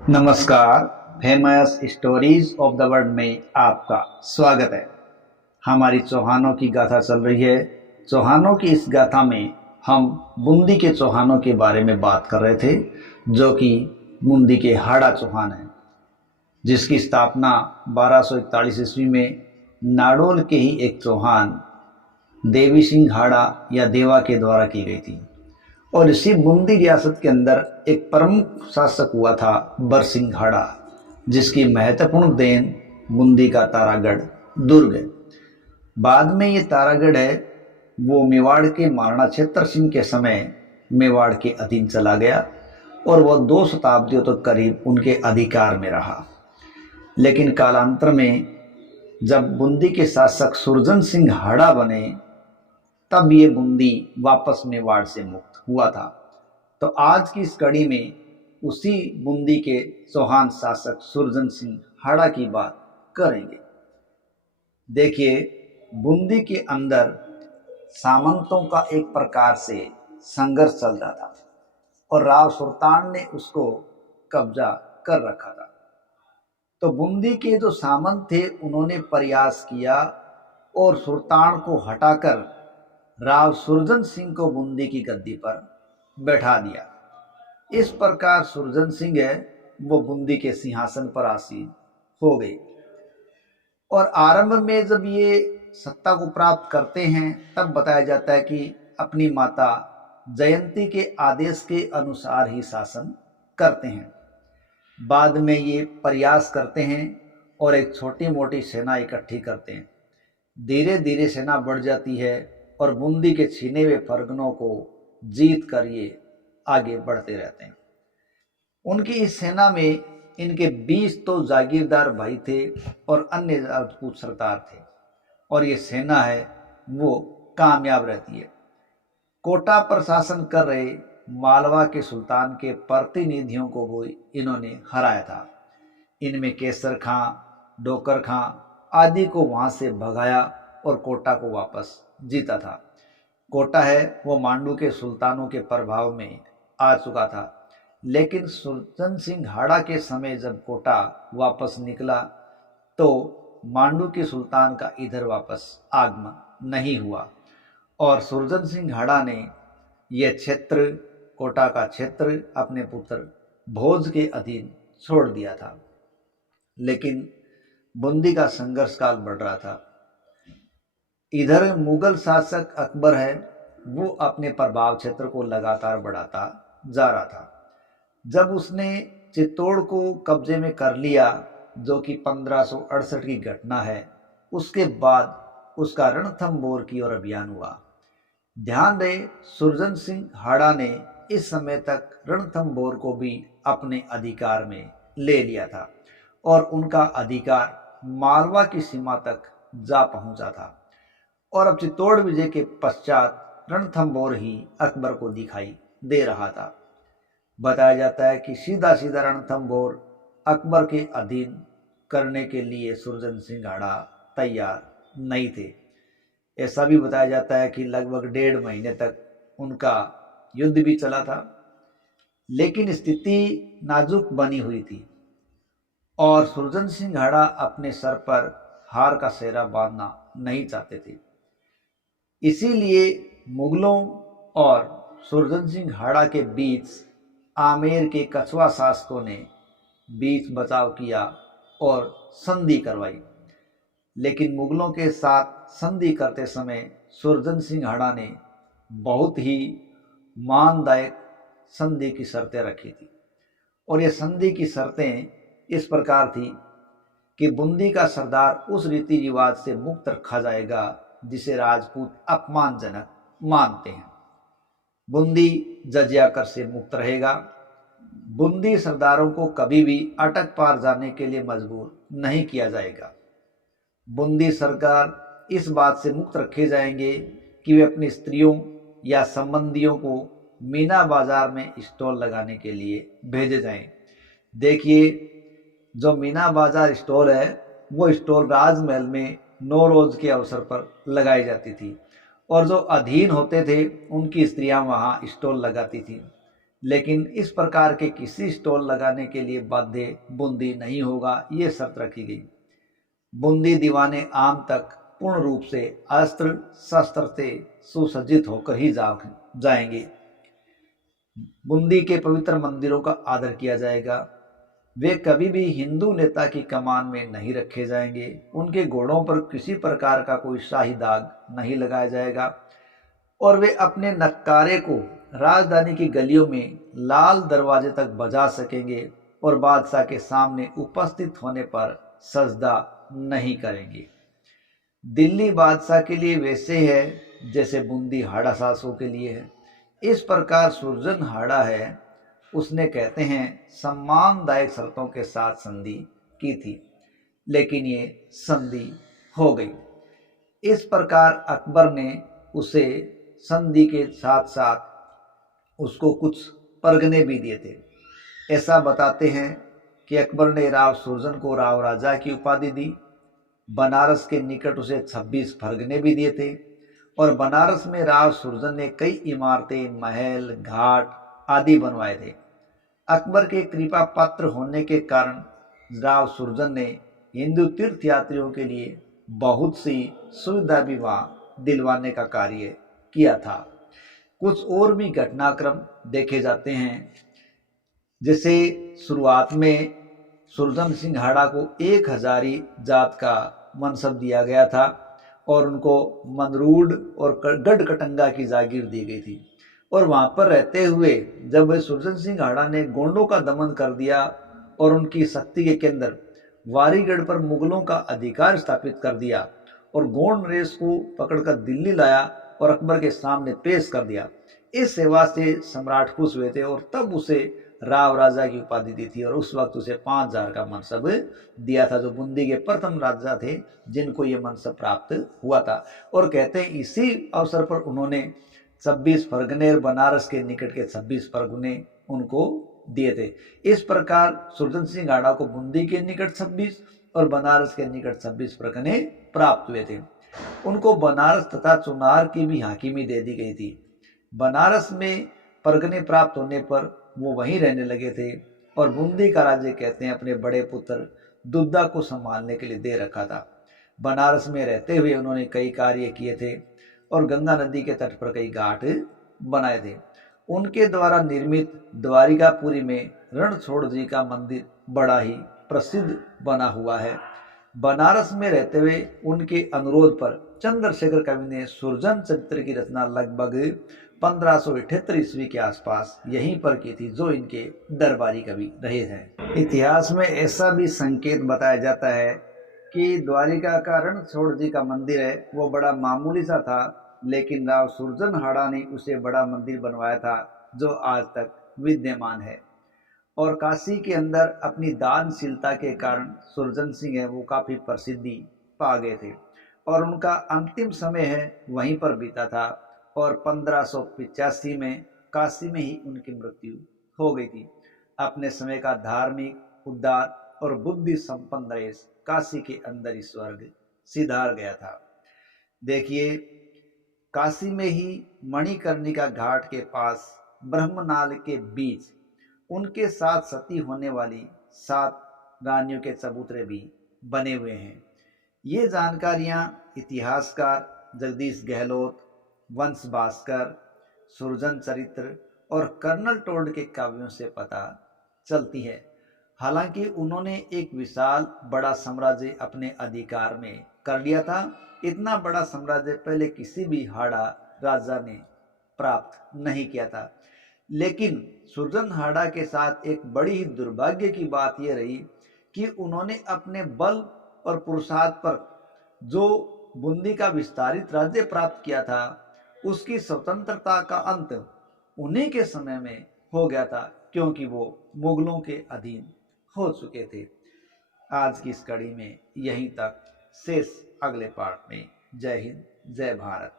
नमस्कार। Famous stories of the world में आपका स्वागत है। हमारी चौहानों की गाथा चल रही है। चौहानों की इस गाथा में हम बूंदी के चौहानों के बारे में बात कर रहे थे, जो कि बूंदी के हाड़ा चौहान हैं, जिसकी स्थापना 1241 ईस्वी में नाडोल के ही एक चौहान देवी सिंह हाड़ा या देवा के द्वारा की गई थी। और इसी बूंदी रियासत के अंदर एक प्रमुख शासक हुआ था बरसिंघाड़ा, जिसकी महत्वपूर्ण देन बूंदी का तारागढ़ दुर्ग है। बाद में ये तारागढ़ है वो मेवाड़ के महाराणा छेत्र सिंह के समय मेवाड़ के अधीन चला गया और वह 2 शताब्दियों तक करीब उनके अधिकार में रहा। लेकिन कालांतर में जब बूंदी के शासक सुरजन सिंह हाड़ा बने, तब ये बूंदी वापस मेवाड़ से मुक्त हुआ था। तो आज की इस कड़ी में उसी बूंदी के चौहान शासक सुरजन सिंह हाड़ा की बात करेंगे। देखिए, बूंदी के अंदर सामंतों का एक प्रकार से संघर्ष चल रहा था और राव सुल्तान ने उसको कब्जा कर रखा था। तो बूंदी के जो सामंत थे उन्होंने प्रयास किया और सुल्तान को हटाकर राव सुरजन सिंह को बूंदी की गद्दी पर बैठा दिया। इस प्रकार सुरजन सिंह है वो बूंदी के सिंहासन पर आसीन हो गए। और आरंभ में जब ये सत्ता को प्राप्त करते हैं, तब बताया जाता है कि अपनी माता जयंती के आदेश के अनुसार ही शासन करते हैं। बाद में ये प्रयास करते हैं और एक छोटी मोटी सेना इकट्ठी करते हैं। धीरे धीरे सेना बढ़ जाती है और बूंदी के छीने हुए परगनों को जीत कर ये आगे बढ़ते रहते हैं। उनकी इस सेना में इनके 20 तो जागीरदार भाई थे और अन्य राजपूत सरदार थे, और ये सेना है वो कामयाब रहती है। कोटा पर शासन कर रहे मालवा के सुल्तान के प्रतिनिधियों को वो इन्होंने हराया था। इनमें केसर खां, डोकर खां आदि को वहां से भगाया और कोटा को वापस जीता था। कोटा है वो मांडू के सुल्तानों के प्रभाव में आ चुका था, लेकिन सुरजन सिंह हाड़ा के समय जब कोटा वापस निकला तो मांडू के सुल्तान का इधर वापस आगमन नहीं हुआ और सुरजन सिंह हाड़ा ने यह क्षेत्र, कोटा का क्षेत्र, अपने पुत्र भोज के अधीन छोड़ दिया था। लेकिन बूंदी का संघर्ष काल बढ़ रहा था। इधर मुगल शासक अकबर है वो अपने प्रभाव क्षेत्र को लगातार बढ़ाता जा रहा था। जब उसने चित्तौड़ को कब्जे में कर लिया, जो कि 1568 की घटना है, उसके बाद उसका रणथंभौर की ओर अभियान हुआ। ध्यान रहे, सुरजन सिंह हाड़ा ने इस समय तक रणथंभौर को भी अपने अधिकार में ले लिया था और उनका अधिकार मालवा की सीमा तक जा पहुंचा था। और अब चित्तौड़ विजय के पश्चात रणथंभौर ही अकबर को दिखाई दे रहा था। बताया जाता है कि सीधा सीधा रणथंभौर अकबर के अधीन करने के लिए सुरजन सिंह हाड़ा तैयार नहीं थे। ऐसा भी बताया जाता है कि लगभग 1.5 महीने तक उनका युद्ध भी चला था, लेकिन स्थिति नाजुक बनी हुई थी और सुरजन सिंह हाड़ा अपने सर पर हार का सेहरा बांधना नहीं चाहते थे। इसीलिए मुगलों और सुरजन सिंह हाड़ा के बीच आमेर के कछवा शासकों ने बीच बचाव किया और संधि करवाई। लेकिन मुगलों के साथ संधि करते समय सुरजन सिंह हाड़ा ने बहुत ही मानदायक संधि की शर्तें रखी थी, और ये संधि की शर्तें इस प्रकार थी कि बूंदी का सरदार उस रीति रिवाज से मुक्त रखा जाएगा जिसे राजपूत अपमानजनक मानते हैं। बूंदी जजिया कर से मुक्त रहेगा। बूंदी सरदारों को कभी भी अटक पार जाने के लिए मजबूर नहीं किया जाएगा। बूंदी सरकार इस बात से मुक्त रखे जाएंगे कि वे अपनी स्त्रियों या संबंधियों को मीना बाजार में स्टॉल लगाने के लिए भेजे जाएं। देखिए, जो मीना बाजार स्टॉल है वो स्टॉल राजमहल में नौरोज के अवसर पर लगाई जाती थी और जो अधीन होते थे उनकी स्त्रियां वहां स्टॉल लगाती थी। लेकिन इस प्रकार के किसी स्टॉल लगाने के लिए बाध्य बूंदी नहीं होगा, ये शर्त रखी गई। बूंदी दीवाने आम तक पूर्ण रूप से अस्त्र शस्त्र से सुसज्जित होकर ही जाएंगे। बूंदी के पवित्र मंदिरों का आदर किया जाएगा। वे कभी भी हिंदू नेता की कमान में नहीं रखे जाएंगे। उनके घोड़ों पर किसी प्रकार का कोई शाही दाग नहीं लगाया जाएगा और वे अपने नक्कारे को राजधानी की गलियों में लाल दरवाजे तक बजा सकेंगे और बादशाह के सामने उपस्थित होने पर सजदा नहीं करेंगे। दिल्ली बादशाह के लिए वैसे है जैसे बूंदी हाड़ा शासकों के लिए है। इस प्रकार सुरजन हाड़ा है, उसने कहते हैं सम्मानदायक शर्तों के साथ संधि की थी, लेकिन ये संधि हो गई। इस प्रकार अकबर ने उसे संधि के साथ साथ उसको कुछ परगने भी दिए थे। ऐसा बताते हैं कि अकबर ने राव सुरजन को राव राजा की उपाधि दी। बनारस के निकट उसे 26 परगने भी दिए थे और बनारस में राव सुरजन ने कई इमारतें, महल, घाट आदि बनवाए थे। अकबर के कृपा पात्र होने के कारण राव सुरजन ने हिंदू तीर्थयात्रियों के लिए बहुत सी सुविधा भी वहाँ दिलवाने का कार्य किया था। कुछ और भी घटनाक्रम देखे जाते हैं, जैसे शुरुआत में सुरजन सिंह हाड़ा को 1 हजारी जात का मनसब दिया गया था और उनको मंदरूड और गढ़कटंगा की जागीर दी गई थी। और वहाँ पर रहते हुए जब सुरजन सिंह हाड़ा ने गोंडों का दमन कर दिया और उनकी शक्ति के केंद्र वारीगढ़ पर मुगलों का अधिकार स्थापित कर दिया और गोंड नरेश को पकड़कर दिल्ली लाया और अकबर के सामने पेश कर दिया, इस सेवा से सम्राट खुश हुए थे और तब उसे राव राजा की उपाधि दी थी और उस वक्त उसे 5000 का मनसब दिया था, जो बूंदी के प्रथम राजा थे जिनको ये मनसब प्राप्त हुआ था। और कहते हैं इसी अवसर पर उन्होंने 26 परगने और बनारस के निकट के 26 परगने उनको दिए थे। इस प्रकार सुरजन सिंह हाड़ा को बूंदी के निकट 26 और बनारस के निकट 26 परगने प्राप्त हुए थे। उनको बनारस तथा चुनार की भी हाकिमी दे दी गई थी। बनारस में परगने प्राप्त होने पर वो वहीं रहने लगे थे और बूंदी का राज्य कहते हैं अपने बड़े पुत्र दुद्दा को संभालने के लिए दे रखा था। बनारस में रहते हुए उन्होंने कई कार्य किए थे और गंगा नदी के तट पर कई घाट बनाए थे। उनके द्वारा निर्मित द्वारिकापुरी में रणछोड़ जी का मंदिर बड़ा ही प्रसिद्ध बना हुआ है। बनारस में रहते हुए उनके अनुरोध पर चंद्रशेखर कवि ने सुरजन चरित्र की रचना लगभग 1578 ईस्वी के आसपास यहीं पर की थी, जो इनके दरबारी कवि रहे हैं। इतिहास में ऐसा भी संकेत बताया जाता है कि द्वारिका का रणछोड़ जी का मंदिर है वो बड़ा मामूली सा था, लेकिन राव सुरजन हाड़ा ने उसे बड़ा मंदिर बनवाया था जो आज तक विद्यमान है। और काशी के अंदर अपनी दानशीलता के कारण सुरजन सिंह है वो काफ़ी प्रसिद्धि पा गए थे और उनका अंतिम समय है वहीं पर बीता था और 1585 में काशी में ही उनकी मृत्यु हो गई थी। अपने समय का धार्मिक, उदार और बुद्धि संपन्न नरेश काशी के अंदर ही स्वर्ग सिधार गया था। देखिए, काशी में ही मणिकर्णिका घाट के पास ब्रह्मनाल के बीच उनके साथ सती होने वाली 7 रानियों के चबूतरे भी बने हुए हैं। ये जानकारियाँ इतिहासकार जगदीश गहलोत, वंश भास्कर, सुरजन चरित्र और कर्नल टोड के काव्यों से पता चलती है। हालांकि उन्होंने एक विशाल बड़ा साम्राज्य अपने अधिकार में कर लिया था। इतना बड़ा साम्राज्य पहले किसी भी हाड़ा राजा ने प्राप्त नहीं किया था। लेकिन सुरजन हाड़ा के साथ एक बड़ी ही दुर्भाग्य की बात यह रही कि उन्होंने अपने बल और पुरुषार्थ पर जो बूंदी का विस्तारित राज्य प्राप्त किया था उसकी स्वतंत्रता का अंत उन्हीं के समय में हो गया था, क्योंकि वो मुगलों के अधीन हो चुके थे। आज की इस कड़ी में यहीं तक शेष अगले पार्ट में। जय हिंद, जय भारत।